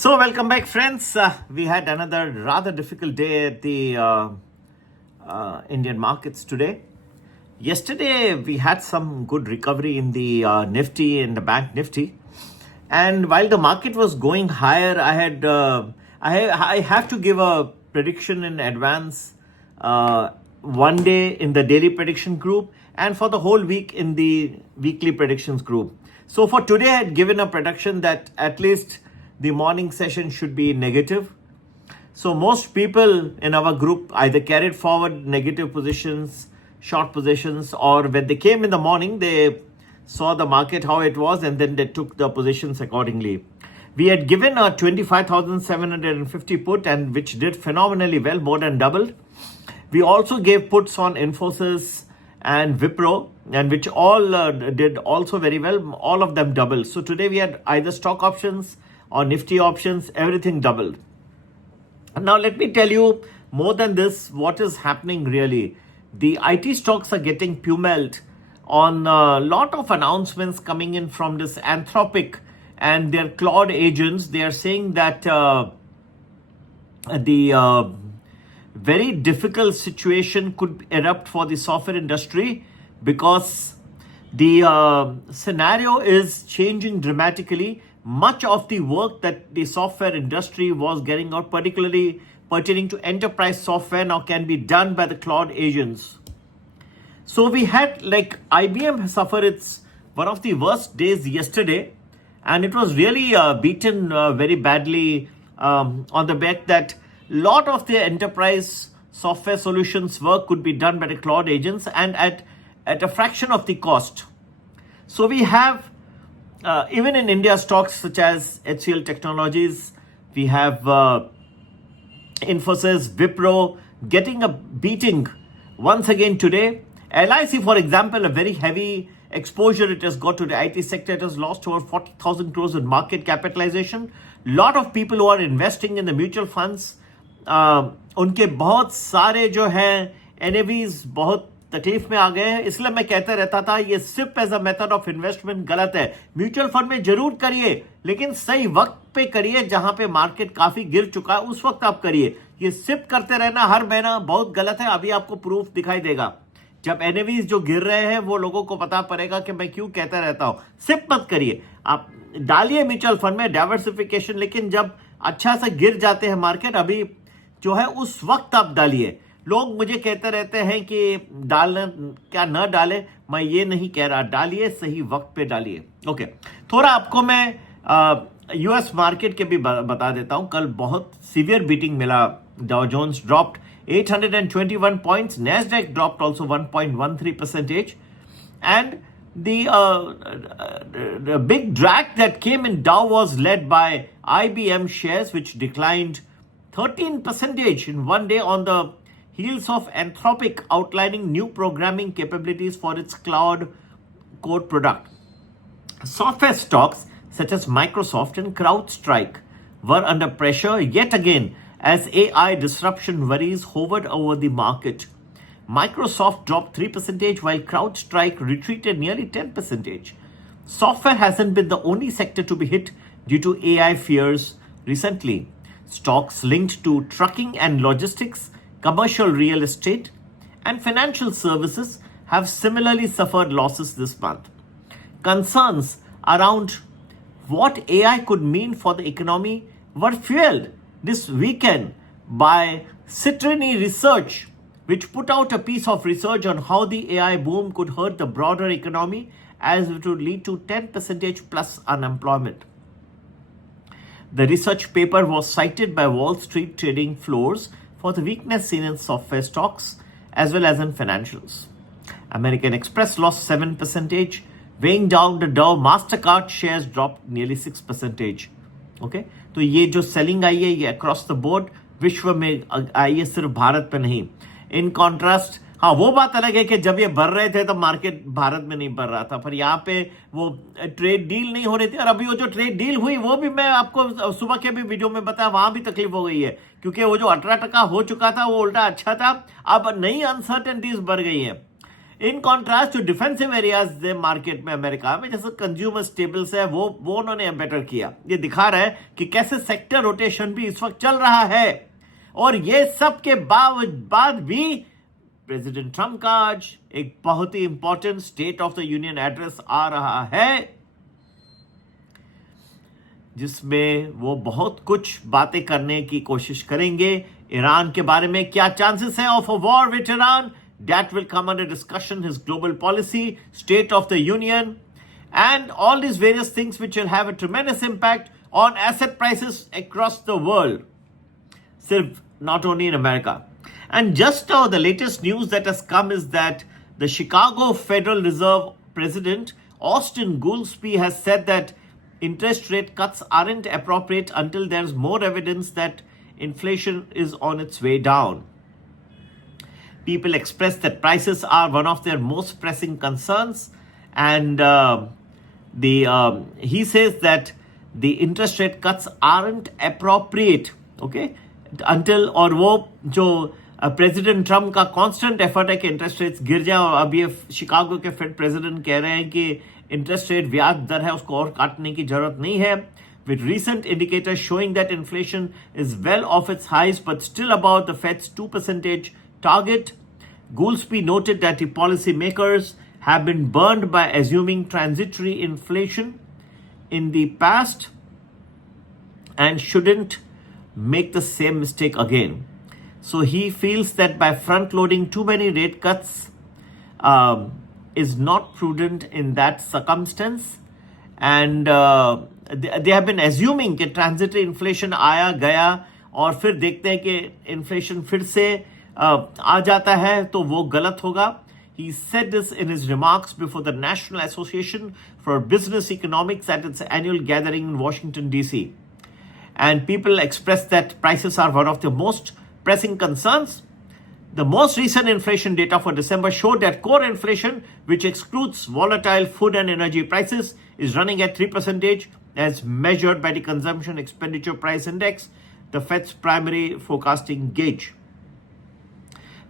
So, welcome back, friends. We had another rather difficult day at the Indian markets today. Yesterday, we had some good recovery in the Nifty and the Bank Nifty. And while the market was going higher, I have to give a prediction in advance. One day in the daily prediction group and for the whole week in the weekly predictions group. So for today, I had given a prediction that at least the morning session should be negative. So most people in our group either carried forward negative positions, short positions, or when they came in the morning, they saw the market how it was and then they took the positions accordingly. We had given a 25,750 put and which did phenomenally well, more than doubled. We also gave puts on Infosys and Wipro, and which all did also very well. All of them doubled. So today we had either stock options or Nifty options, everything doubled. Now let me tell you more than this, what is happening really. The IT stocks are getting pummeled on a lot of announcements coming in from this Anthropic and their Claude agents. They are saying that the very difficult situation could erupt for the software industry because the scenario is changing dramatically. Much of the work that the software industry was getting out, particularly pertaining to enterprise software, now can be done by the Claude agents. So we had like IBM suffer its one of the worst days yesterday, and it was really beaten very badly on the back that a lot of the enterprise software solutions work could be done by the Claude agents and at a fraction of the cost. So we have even in India stocks such as HCL Technologies, we have Infosys, Wipro getting a beating once again today. LIC, for example, a very heavy exposure it has got to the IT sector. It has lost over 40,000 crores in market capitalization. Lot of people who are investing in the mutual funds, उनके बहुत सारे जो हैं NAVs बहुत तकलीफ में आ गए हैं. इसलिए मैं कहता रहता था ये SIP as a method of investment गलत है. म्यूचुअल फंड में जरूर करिए लेकिन सही वक्त पे करिए, जहां पे मार्केट काफी गिर चुका है उस वक्त आप करिए. ये सिप करते रहना हर महीना बहुत गलत है. अभी आपको प्रूफ दिखाई देगा जब NAVs जो गिर रहे हैं वो लोगों को पता पड़ेगा कि मैं क्यों कहता रहता हूं. सिप मत करिए, आप डालिए म्यूचुअल फंड में डाइवर्सिफिकेशन, लेकिन जब अच्छा सा गिर जाते हैं मार्केट अभी जो है उस वक्त आप डालिए. लोग मुझे कहते रहते हैं कि डालना क्या न डालें, मैं ये नहीं कह रहा, डालिए सही वक्त पे डालिए. ओके, थोड़ा आपको मैं यूएस मार्केट के भी बता देता हूं. कल बहुत सीवियर बीटिंग मिला. Dow Jones dropped 821 points, Nasdaq dropped also 1.13%, and the big drag that came in Dow was led by IBM shares, which declined 13% in one day on the heels of Anthropic outlining new programming capabilities for its cloud core product. Software stocks such as Microsoft and CrowdStrike were under pressure yet again as AI disruption worries hovered over the market. Microsoft dropped 3% while CrowdStrike retreated nearly 10%. Software hasn't been the only sector to be hit due to AI fears recently. Stocks linked to trucking and logistics, commercial real estate, and financial services have similarly suffered losses this month. Concerns around what AI could mean for the economy were fueled this weekend by Citrini Research, which put out a piece of research on how the AI boom could hurt the broader economy as it would lead to 10% plus unemployment. The research paper was cited by Wall Street trading floors for the weakness seen in software stocks as well as in financials. American Express lost 7%, weighing down the Dow. Mastercard shares dropped nearly 6%. Okay, तो ये जो selling आई है ये across the board विश्व में आई है, सिर्फ भारत पे नहीं. इन कॉन्ट्रास्ट, हाँ वो बात अलग है कि जब ये बढ़ रहे थे तो मार्केट भारत में नहीं बढ़ रहा था, पर यहाँ पे वो ट्रेड डील नहीं हो रही थी. और अभी वो जो ट्रेड डील हुई वो भी मैं आपको सुबह के भी वीडियो में बताया, वहां भी तकलीफ हो गई है क्योंकि वो जो 18% हो चुका था वो उल्टा अच्छा था. अब नई अनसर्टेनिटीज बढ़ गई है. In contrast to defensive areas market में अमेरिका में जैसे कंज्यूमर स्टेबल्स है वो उन्होंने बेटर किया। ये दिखा रहा है कि कैसे सेक्टर रोटेशन भी इस वक्त चल रहा है। और ये सब के बाद भी प्रेसिडेंट ट्रंप का आज एक बहुत ही important State of the Union address आ रहा है, जिसमें वो बहुत कुछ बातें करने की कोशिश करेंगे। ईरान के बारे में क्या चांसेस है of a war with Iran, that will come under discussion, his global policy, state of the union, and all these various things which will have a tremendous impact on asset prices across the world, not only in America. And just now the latest news that has come is that the Chicago Federal Reserve President Austin Goolsbee has said that interest rate cuts aren't appropriate until there's more evidence that inflation is on its way down. People express that prices are one of their most pressing concerns, and he says that the interest rate cuts aren't appropriate, okay, until और वो जो president Trump का constant effort है कि interest rates गिर जाए, और अब ये शिकागो के फेड प्रेसिडेंट कह रहे हैं कि इंटरेस्ट रेट ब्याज दर है उसको और काटने की जरूरत नहीं है, with recent indicators showing that inflation is well off its highs but still above the Fed's 2% target. Goolsbee noted that the policymakers have been burned by assuming transitory inflation in the past and shouldn't make the same mistake again. So he feels that by front-loading too many rate cuts is not prudent in that circumstance. And they have been assuming कि transitory inflation आया गया और फिर देखते हैं कि inflation फिर से आ जाता है तो वो गलत होगा. He said this in his remarks before the National Association for Business Economics at its annual gathering in Washington, D.C. And people expressed that prices are one of the most pressing concerns. The most recent inflation data for December showed that core inflation, which excludes volatile food and energy prices, is running at 3% as measured by the Consumption Expenditure Price Index, the Fed's primary forecasting gauge.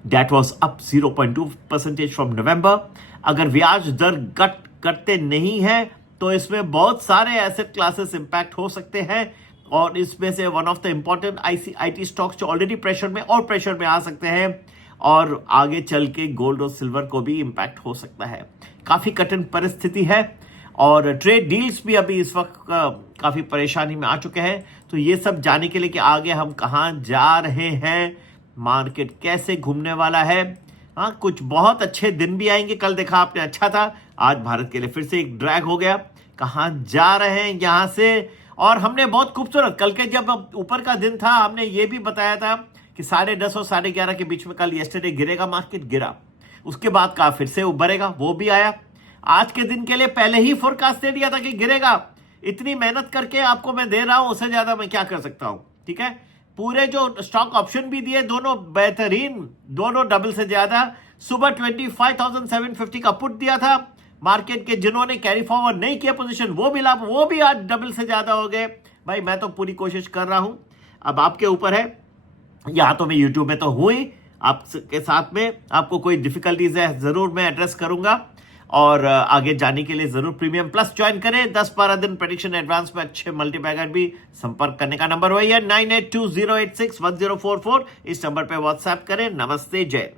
That was up 0.2% from November. अगर ब्याज दर करते नहीं है तो इसमें बहुत सारे asset classes impact हो सकते हैं, और इसमें से one of the important IT stocks जो ऑलरेडी प्रेशर में और प्रेशर में आ सकते हैं, और आगे चल के गोल्ड और सिल्वर को भी इंपैक्ट हो सकता है. काफी कठिन परिस्थिति है और ट्रेड डील्स भी अभी इस वक्त काफी परेशानी में आ चुके हैं. तो ये सब जानने के लिए कि आगे हम कहाँ जा रहे हैं, मार्केट कैसे घूमने वाला है. हाँ, कुछ बहुत अच्छे दिन भी आएंगे. कल देखा आपने अच्छा था, आज भारत के लिए फिर से एक ड्रैग हो गया. कहाँ जा रहे हैं यहाँ से, और हमने बहुत खूबसूरत कल के जब ऊपर का दिन था हमने ये भी बताया था कि 10:30 और 11:30 के बीच में कल येस्टरडे गिरेगा, मार्केट गिरा. उसके बाद का फिर से उभरेगा, वो भी आया. आज के दिन के लिए पहले ही फोरकास्ट दे दिया था कि गिरेगा. इतनी मेहनत करके आपको मैं दे रहा हूं, उससे ज्यादा मैं क्या कर सकता हूं. ठीक है, पूरे जो स्टॉक ऑप्शन भी दिए दोनों बेहतरीन, दोनों डबल से ज्यादा. सुबह 25,750 का पुट दिया था मार्केट के, जिन्होंने कैरी फॉरवर्ड नहीं किया पोजीशन वो भी आज डबल से ज्यादा हो गए. भाई मैं तो पूरी कोशिश कर रहा हूं, अब आपके ऊपर है. यहां तो मैं यूट्यूब में तो हूं ही आपके साथ में. आपको कोई डिफिकल्टीज है जरूर मैं एड्रेस करूंगा, और आगे जाने के लिए जरूर प्रीमियम प्लस ज्वाइन करें. 10-12 दिन प्रेडिक्शन एडवांस में अच्छे मल्टीबैगर भी. संपर्क करने का नंबर वही है 9820861044. इस नंबर पे व्हाट्सएप करें. नमस्ते, जय.